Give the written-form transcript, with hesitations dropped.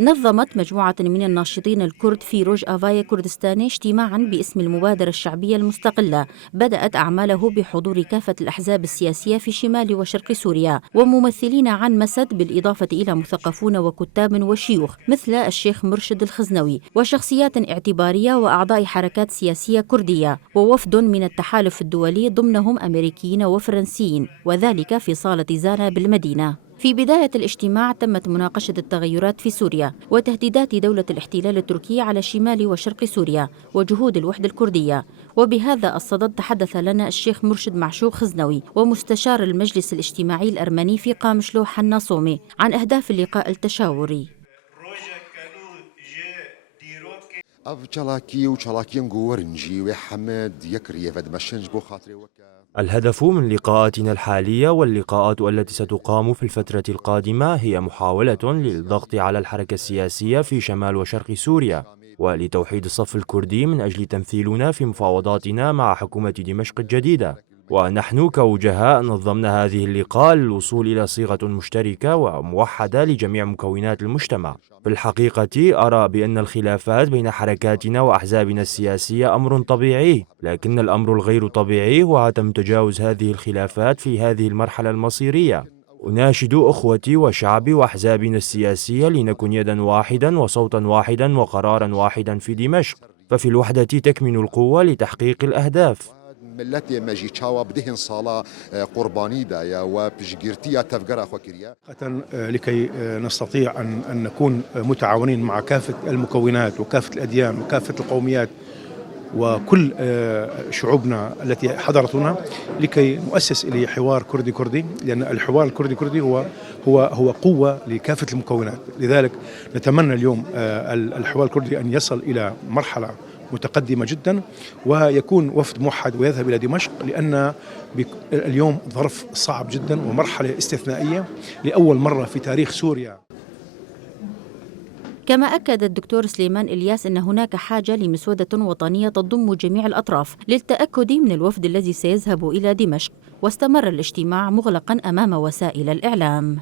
نظمت مجموعة من الناشطين الكرد في روج آفايا كردستان اجتماعا باسم المبادرة الشعبية المستقلة بدأت أعماله بحضور كافة الأحزاب السياسية في شمال وشرق سوريا وممثلين عن مسد، بالإضافة إلى مثقفون وكتاب وشيوخ مثل الشيخ مرشد الخزنوي وشخصيات اعتبارية وأعضاء حركات سياسية كردية ووفد من التحالف الدولي ضمنهم أمريكيين وفرنسيين، وذلك في صالة زانا بالمدينة. في بداية الاجتماع تمت مناقشة التغيرات في سوريا وتهديدات دولة الاحتلال التركي على شمال وشرق سوريا وجهود الوحدة الكردية. وبهذا الصدد تحدث لنا الشيخ مرشد معشوق خزنوي ومستشار المجلس الاجتماعي الأرمني في قامشلو حنا صومي عن أهداف اللقاء التشاوري. الهدف من لقاءاتنا الحالية واللقاءات التي ستقام في الفترة القادمة هي محاولة للضغط على الحركة السياسية في شمال وشرق سوريا ولتوحيد الصف الكردي من أجل تمثيلنا في مفاوضاتنا مع حكومة دمشق الجديدة. ونحن كوجهاء نظمنا هذه اللقاء للوصول إلى صيغة مشتركة وموحدة لجميع مكونات المجتمع. في الحقيقة أرى بأن الخلافات بين حركاتنا وأحزابنا السياسية أمر طبيعي، لكن الأمر الغير طبيعي هو عدم تجاوز هذه الخلافات في هذه المرحلة المصيرية. أناشد أخوتي وشعبي وأحزابنا السياسية لنكن يدا واحدا وصوتا واحدا وقرارا واحدا في دمشق، ففي الوحدة تكمن القوة لتحقيق الأهداف. ملتي ماجي تشاوا بدهن صالة قرباني دايا وبشجيرتيا تفجر أخو كريا لكي نستطيع أن نكون متعاونين مع كافة المكونات وكافة الأديان وكافة القوميات وكل شعوبنا التي حضرت هنا لكي نؤسس إلى حوار كردي لأن الحوار الكردي هو قوة لكافة المكونات. لذلك نتمنى اليوم الحوار الكردي أن يصل إلى مرحلة متقدمة جدا ويكون وفد موحد ويذهب إلى دمشق، لأن اليوم ظرف صعب جدا ومرحلة استثنائية لأول مرة في تاريخ سوريا. كما أكد الدكتور سليمان إلياس أن هناك حاجة لمسودة وطنية تضم جميع الأطراف للتأكد من الوفد الذي سيذهب إلى دمشق. واستمر الاجتماع مغلقا أمام وسائل الإعلام.